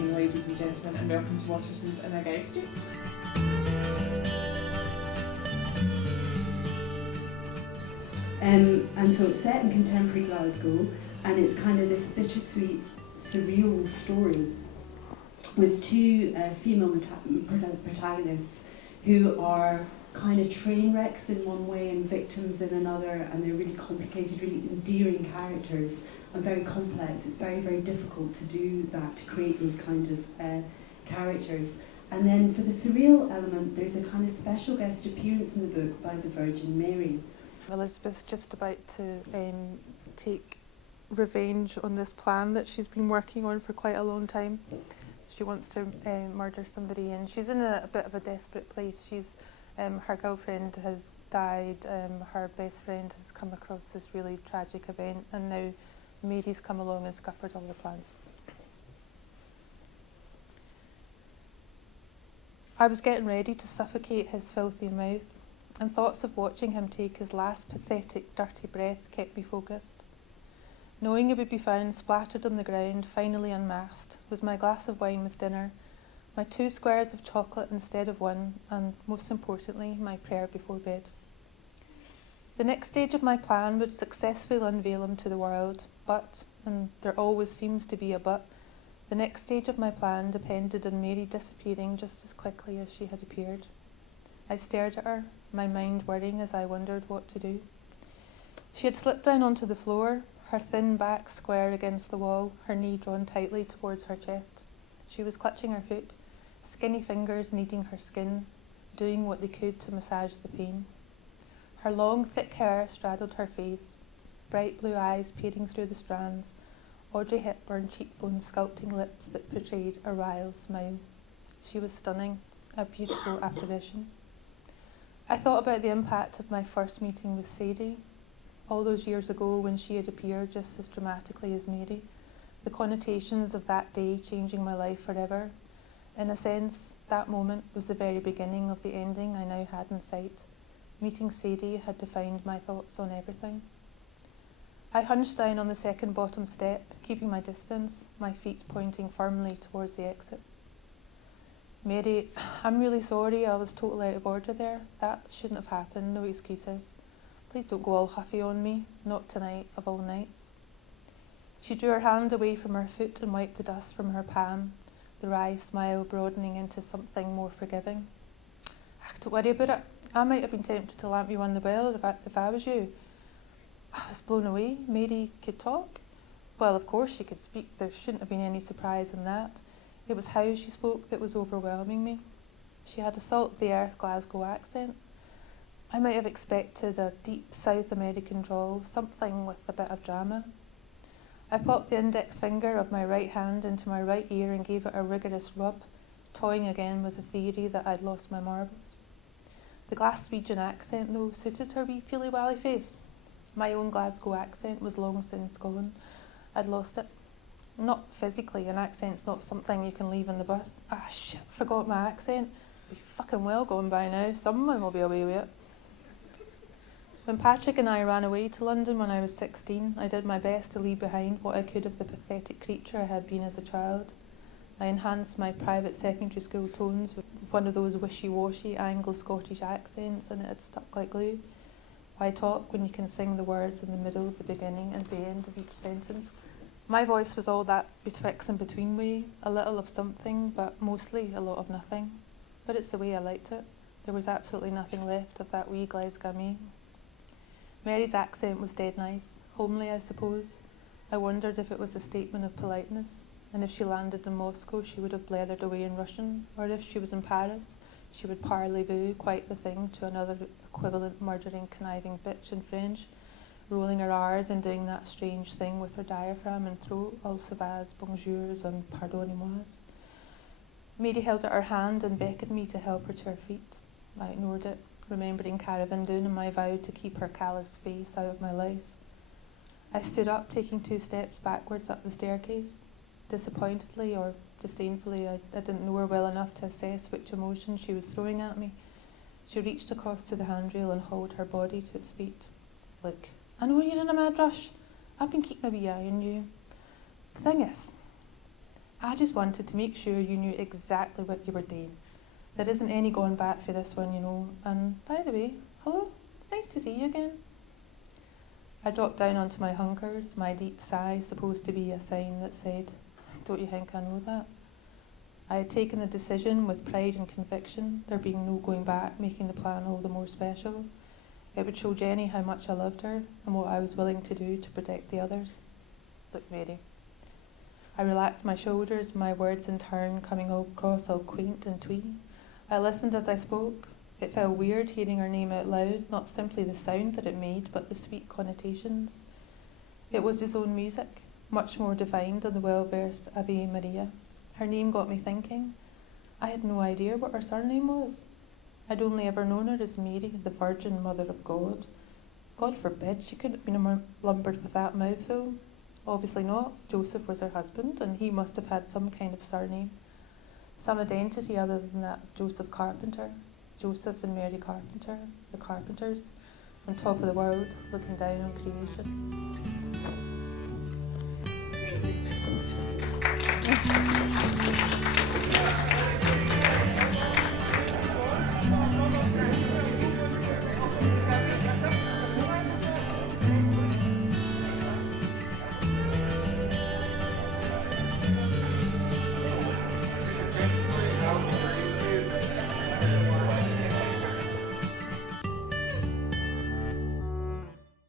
evening, ladies and gentlemen, and welcome to Waterstones in Argyle. And so it's set in contemporary Glasgow, and it's kind of this bittersweet, surreal story with two female protagonists who are kind of train wrecks in one way and victims in another, and they're really complicated, really endearing characters and very complex. It's very, very difficult to do that, to create those kind of characters. And then for the surreal element, there's a kind of special guest appearance in the book by the Virgin Mary. Elizabeth's just about to take revenge on this plan that she's been working on for quite a long time. She wants to murder somebody, and she's in a bit of a desperate place. Her girlfriend has died, her best friend has come across this really tragic event, and now Mary's come along and scuppered all the plans. I was getting ready to suffocate his filthy mouth, and thoughts of watching him take his last pathetic, dirty breath kept me focused. Knowing it would be found splattered on the ground, finally unmasked, was my glass of wine with dinner, my 2 squares of chocolate instead of 1, and, most importantly, my prayer before bed. The next stage of my plan would successfully unveil him to the world, but, and there always seems to be a but, the next stage of my plan depended on Mary disappearing just as quickly as she had appeared. I stared at her, my mind whirring as I wondered what to do. She had slipped down onto the floor, her thin back square against the wall, her knee drawn tightly towards her chest. She was clutching her foot, skinny fingers kneading her skin, doing what they could to massage the pain. Her long, thick hair straddled her face, bright blue eyes peering through the strands, Audrey Hepburn cheekbones sculpting lips that portrayed a Argyle smile. She was stunning, a beautiful apparition. I thought about the impact of my first meeting with Sadie, all those years ago when she had appeared just as dramatically as Mary, the connotations of that day changing my life forever. In a sense, that moment was the very beginning of the ending I now had in sight. Meeting Sadie had defined my thoughts on everything. I hunched down on the second bottom step, keeping my distance, my feet pointing firmly towards the exit. Mary, I'm really sorry, I was totally out of order there. That shouldn't have happened, no excuses. Please don't go all huffy on me, not tonight of all nights. She drew her hand away from her foot and wiped the dust from her palm, the wry smile broadening into something more forgiving. Don't worry about it. I might have been tempted to lamp you on the bell if I was you. I was blown away. Mary could talk? Well, of course she could speak. There shouldn't have been any surprise in that. It was how she spoke that was overwhelming me. She had a salt-of-the-earth Glasgow accent. I might have expected a deep South American drawl, something with a bit of drama. I popped the index finger of my right hand into my right ear and gave it a rigorous rub, toying again with the theory that I'd lost my marbles. The Glaswegian accent, though, suited her wee peely-wally face. My own Glasgow accent was long since gone. I'd lost it. Not physically, an accent's not something you can leave in the bus. Ah, shit, forgot my accent. Be fucking well gone by now. Someone will be away with it. When Patrick and I ran away to London when I was 16, I did my best to leave behind what I could of the pathetic creature I had been as a child. I enhanced my private secondary school tones with one of those wishy-washy Anglo-Scottish accents, and it had stuck like glue. Why talk when you can sing the words in the middle, the beginning and the end of each sentence? My voice was all that betwixt and between way, a little of something, but mostly a lot of nothing. But it's the way I liked it. There was absolutely nothing left of that wee Glasgow me. Mary's accent was dead nice, homely I suppose. I wondered if it was a statement of politeness, and if she landed in Moscow she would have blethered away in Russian, or if she was in Paris she would parlez-vous quite the thing to another equivalent murdering conniving bitch in French, rolling her R's and doing that strange thing with her diaphragm and throat, all sauvage, bonjours and pardonnez-mois. Mary held out her hand and beckoned me to help her to her feet. I ignored it, remembering Caravan Doon and my vow to keep her callous face out of my life. I stood up, taking 2 steps backwards up the staircase. Disappointedly or disdainfully, I didn't know her well enough to assess which emotion she was throwing at me. She reached across to the handrail and hauled her body to its feet. Look, I know you're in a mad rush. I've been keeping a wee eye on you. The thing is, I just wanted to make sure you knew exactly what you were doing. There isn't any going back for this one, you know. And by the way, hello, it's nice to see you again. I dropped down onto my hunkers, my deep sigh supposed to be a sign that said, don't you think I know that? I had taken the decision with pride and conviction, there being no going back, making the plan all the more special. It would show Jenny how much I loved her and what I was willing to do to protect the others. Look, Mary. I relaxed my shoulders, my words in turn coming across all quaint and twee. I listened as I spoke. It felt weird hearing her name out loud, not simply the sound that it made, but the sweet connotations. It was his own music, much more defined than the well-versed Ave Maria. Her name got me thinking. I had no idea what her surname was. I'd only ever known her as Mary, the Virgin Mother of God. God forbid she couldn't have been lumbered with that mouthful. Obviously not. Joseph was her husband, and he must have had some kind of surname. Some identity other than that of Joseph Carpenter. Joseph and Mary Carpenter, the Carpenters, on top of the world, looking down on creation.